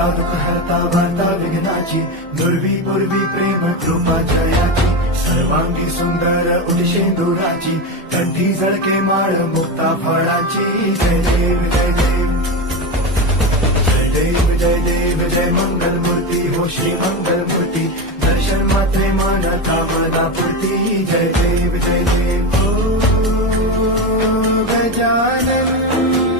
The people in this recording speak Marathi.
हरता दुःख हरता वार्ता विघ्नाची, दुर्वी पूर्वी प्रेम कृपा जयाची, सर्वांगी सुंदर उदिशेंदुराची, कंठी झळके माळ मुक्ता फळाची. जय देव जय देव जय देव जय देव जय मंगल मूर्ती हो श्री मंगल मूर्ती, दर्शन मात्रे मन कामना पूर्ती. जय देव हो गजानन